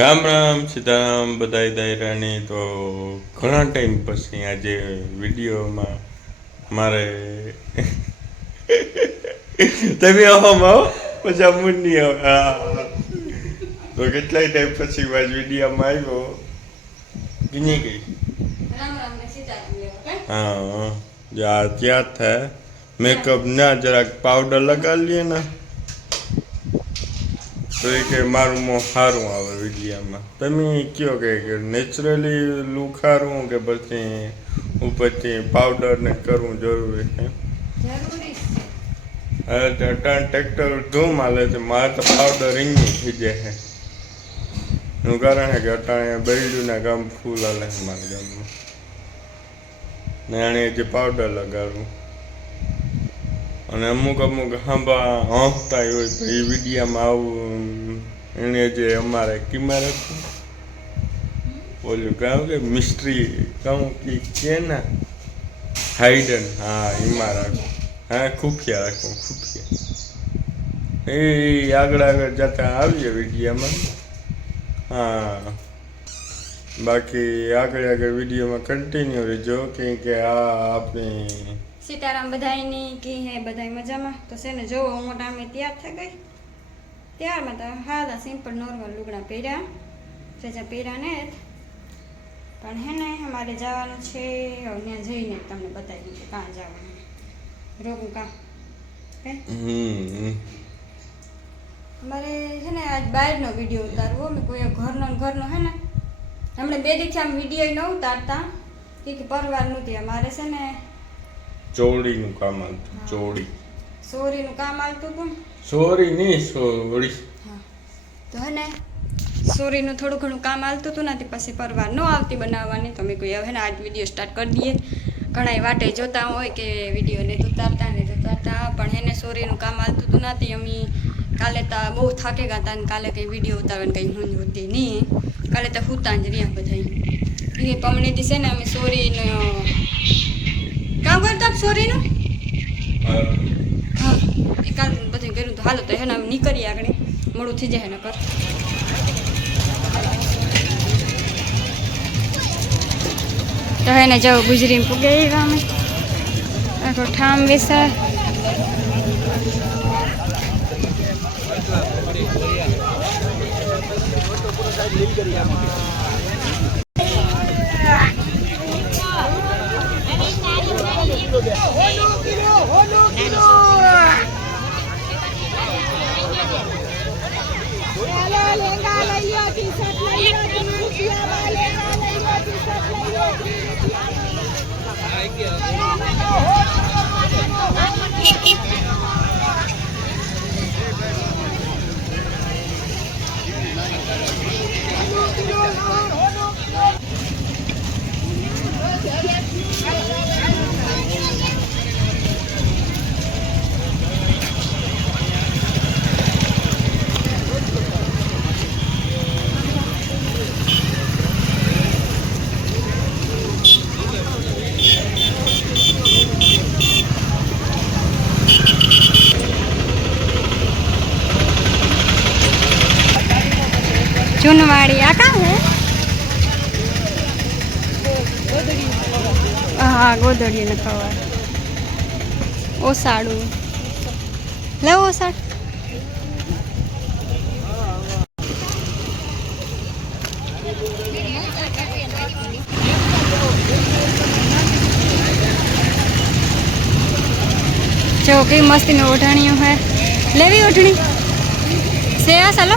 રામ રામ સીતારામ બધાય દાયરાની તો ઘણા ટાઈમ પછી આજે વિડીયોમાં મારે તમે આવો પછી અમૂન નહીં આવે હા. તો કેટલાય ટાઈમ પછી આજ વિડીયોમાં આવ્યો. ગીની ગઈ? હા જો આ ત્યાં થાય મેકઅપ ના જરાક પાવડર લગાવી લઈએ ને. તો એ કે મારું મોં સારું આવે વિડીયામાં તમે કયો કે નેચરલી લુખારું કે પછી ઉપરથી પાવડર ને કરવું જરૂરી છે. હવે અટાણ ટ્રેક્ટર ધૂમ હાલે છે મારે તો પાવડર રીંગી થઈ જાય છે. એનું કારણ કે અટાણે બૈડુના ગામ ફૂલ હાલે મારા ગામમાં. ને આણે જે પાવડર લગાડવું અને અમુક અમુક હાંભા હોંકતા હોય તો એ વિડીયામાં આવું એને જે અમારે કિમાર હતું ઓલું કહું કે મિસ્ટ્રી કહું કે કે ના હાઈડન, હા, એમાં રાખું. હા, ખુફિયા રાખું, ખુફિયા. એ આગળ આગળ જતા આવીએ વિડીયામાં. હા. બાકી આગળ આગળ વિડીયોમાં કન્ટિન્યુ રહેજો કે આ આપણી સીતારામ બધાયની કી હે બધાય મજામાં? તો છે ને જોવો હું ટામે તૈયાર થઈ ગઈ. ત્યારમાં તો હાદા સિમ્પલ નોર્મલ લુગડા પહેર્યા. સજા પહેર્યા ને પણ હે ને અમારે જવાનું છે હવે ત્યાં જઈને તમને બતાવી દઉં કાં જવાનું. રોગું કાં? હે? અમારે છે ને આજ બહારનો વીડિયો ઉતારવો. મેં કોઈ ઘરનો ને ઘરનો હે ને હમણાં બે દિવસથી આમ વીડિયો ન ઉતારતા કે પરવાર નહોતી અમારે છે ને ચોળીનું કામ આવતું ચોળી. સોરીનું કામ આવતું હતું સોરી નહીં સોળી તો હે. ને સોરીનું થોડું ઘણું કામ આવતું હતું નથી પછી પરવાર ન આવતી બનાવવાની. તો મેં કોઈ હવે ને આજ વીડિયો સ્ટાર્ટ કરી દઈએ. ઘણા વાટે જોતા હોય કે વિડીયોને ઉતારતા ને ઉતારતા. પણ એને સોરીનું કામ આવતું હતું નથી અમે કાલે તો બહુ થાકે ગયા હતા ને કાલે કંઈ વીડિયો ઉતારવાની કંઈ હું હોતી નહીં. કાલે તો હુતા જ રહ્યા બધા એ પમણી દિવસે ને અમે સોરીનું કામ કરતા સોરી સોરીનું. હા. એ કાલ બધું કર્યું તો હાલો તો હે ને આમ નીકળીએ આગળ. મોડું થઈ જાય નકર તો હે ને જાવ ગુજરી પૂગે અમે આખો ઠામ વેસા લેંગા yeah ચુનવાડી આ કામ હે હા ગોદડી ને ખબર ઓસાડું. લેવો ઓસાડ. જો કઈ મસ્તીની ઓઢણીઓ હે. લેવી ઓઢણી? સે આ ચાલો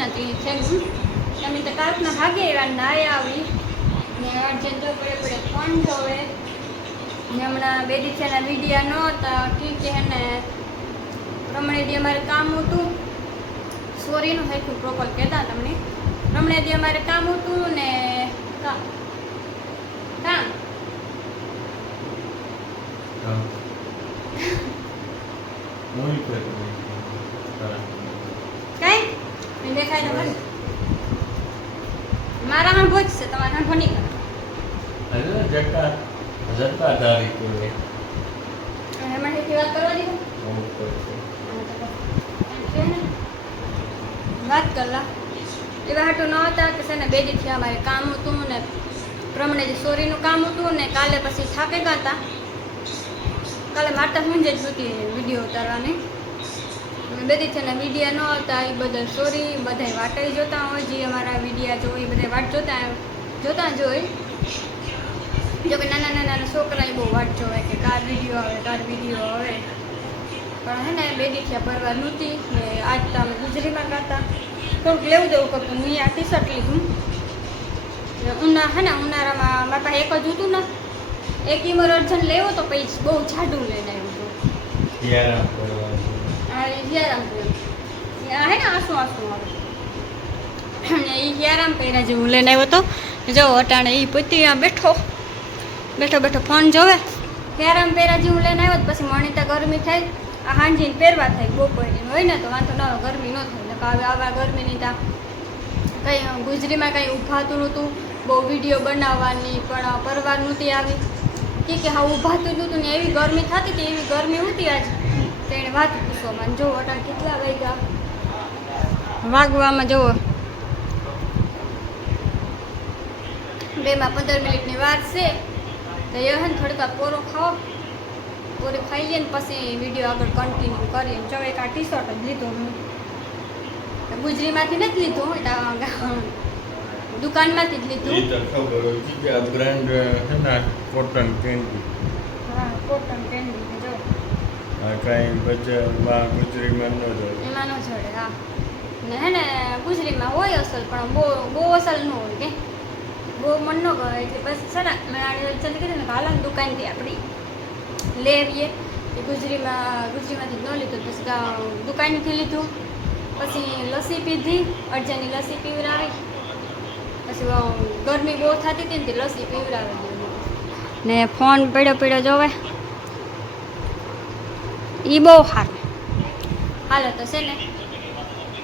નથી છે તમે તો કાલના ભાગે એવા આવી. ને અર્જન્ટ પડે પડે ફોન જોવે. ને હમણાં બે દિવસના વિડીયા નહોતા. ઠીક છે ને. રમણેથી અમારે કામ હતું. સોરીનું હેઠું પ્રોપર કહેતા તમને. રમણેથી અમારે કામ હતું ને કામ? કઈ દેખાય તો મારા હાંભો જ છે તમારા નહીં કરે અરે જટા જટા ધારી કરે અને એમાં વાત કરવા દીધો અમુક કરશે છે ને? વાત કરલા એવા હાટું ન હતા કે છે ને બે મારે કામ હતું ને પ્રમાણે જે સોરીનું કામ હતું ને કાલે પછી થાકે ગયા હતા કાલે માતા મુંજે જ હતી વીડિયો ઉતારવાની. અને છે ને વિડીયા ન હતા એ બધા સોરી બધાય વાટાઈ જોતા હોય, જે અમારા વિડીયા જોઈ બધા વાટ જોતા જોતા જ જો કે નાના નાના છોકરાએ બહુ વાટ જોવે કે કાર વીડિયો આવે, કાર વીડિયો આવે. પણ હે ને બે દીઠિયા ભરવા નહોતી, ને આજ તો અમે ગુજરીમાં ગાતા. થોડુંક લેવું દેવું કરતું હું આ ટી શર્ટ લીધું ઉના, હે ને ઉનાળામાં મારા પાસે એક જ હતું ને એક ઇમર અર્જન લેવો તો પછી બહુ જાડું લઈને આવ્યું હતું હિયારામ હે ને આંસુ આંસુ અને એ હિયારામ કર્યા જેવું લઈને આવ્યો તો. જો અટાણે એ પોતી આ બેઠો. બેઠો બેઠો ફોન જોવે. હિયારામ પહેર્યા જેવું લઈને આવ્યો તો પછી મણીતા ગરમી થાય. આ હાંજીને પહેરવા થાય બપોરની હોય ને તો વાંધો ન ગરમી ન થાય. નકર હવે આવા ગરમીની તા કંઈ ગુજરીમાં કંઈ ઊભાતું નહોતું. બહુ વીડિયો બનાવવાની પણ પરવાર નહોતી આવી. કે કે હા ઉભાતું નહોતું ને એવી ગરમી થતી હતી, એવી ગરમી હતી આજ. તેણે વાત વાત મને જો અટાણ કેટલા વાગ્યા? વાગવામાં જુઓ. બેમાં પંદર મિનિટની વાર છે. તો એ હે થોડીક પોરો ખાઓ. પોરો ખાઈ લઈએ ને પછી વીડિયો આગળ કન્ટિન્યુ કરીએ. જો એક આ ટી શર્ટ જ લીધો હું ગુજરીમાંથી નથી લીધું દુકાનમાંથી જ એ લીધું તો ખબર હતી કે આ બ્રાન્ડ છે ને કોટન કેન્ડી હા કોટન કેન્ડી જો. આ કાંઈ બજારમાં ગુજરીમાં ન જોયું એમાં ન જડે હા. ને હે ને ગુજરીમાં હોય અસલ પણ બહુ બહુ અસલ ન હોય કે. બહુ મન ન ગમે એટલે બસ છે ને મેં આને ચંદ કીધું ને હાલો દુકાનથી આપણી લેવીએ એ ગુજરીમાં ગુજરીમાંથી ન લીધું પછી દુકાનથી લીધું. પછી લસ્સી પીધી અડજાની લસ્સી પીવરાવી પછી ગરમી બહુ થતી હતી ને તે લસ્સી પીવડાવે ને ફોન પડ્યો પડ્યો જોવે. એ બહુ સારું હાલો તો છે ને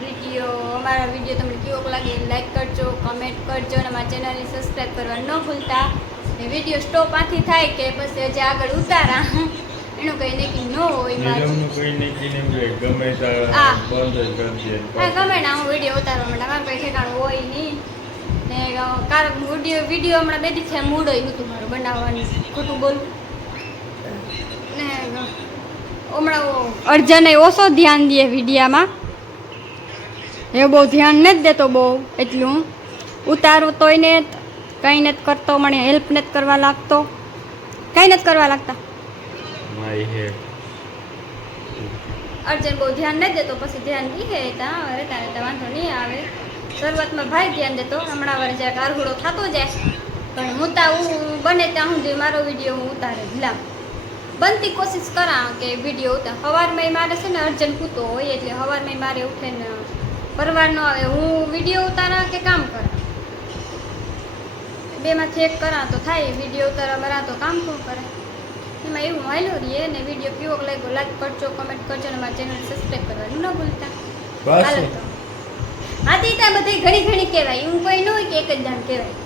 વીડિયો અમારા વીડિયો તમને કેવો લાગે લાઈક કરજો કમેન્ટ કરજો અને અમારા ચેનલને સબસ્ક્રાઈબ કરવા ન ભૂલતા. ને વીડિયો સ્ટોપ આથી થાય કે પછી હજી આગળ ઉતારા. એનું કંઈ નક્કી ન હોય નક્કી નહીં હોય ગમે ત્યાં હા. બંધ જ કરી દે હા ગમે ના હું વીડિયો ઉતારવા માટે મારું કઈ ઠેકાણું હોય નહીં. ને કારણ વીડિયો વીડિયો હમણાં બે દિવસે મૂડ હોય નહોતું મારું બનાવવાનું. ખોટું બોલું. ને હમણાં અર્જને ઓછો ધ્યાન દે વિડીયામાં. એ બહુ ધ્યાન નથી દેતો બહુ એટલું. ઉતારું તોય ને કંઈ નથી કરતો મને હેલ્પ નથી કરવા લાગતો. કંઈ નથી કરવા લાગતા. અર્જન બહુ ધ્યાન નથી દેતો પછી ધ્યાન દીધે ત્યાં રહેતા રહેતા વાંધો નહીં આવે. શરૂઆતમાં ભાઈ ધ્યાન દેતો હમણાં વાર જ્યાં કારગુડો થતો જાય. પણ હું તા હું બને ત્યાં સુધી મારો વીડિયો હું ઉતારે જ. લાવ. બનતી કોશિશ કરા કે વીડિયો ઉતાર. સવારમાં મારે છે ને અર્જન્ટ પૂતો હોય એટલે સવારમાં મારે ઉઠીને પરવાર ન આવે. હું વીડિયો ઉતારા કે કામ કરા? બેમાંથી એક કરા તો થાય વીડિયો ઉતારા બરા તો કામ શું કરે? એમાં એવું હાલ્યું રહીએ ને વીડિયો કેવો લાગ્યો? લાઈક કરજો કમેન્ટ કરજો અને મારા ચેનલ સબસ્ક્રાઈબ કરવાનું ન ભૂલતા. હાલો તો. તે ત્યાં બધી ઘણી ઘણી કહેવાય. એવું કોઈ ન હોય કે એક જ દાન કહેવાય.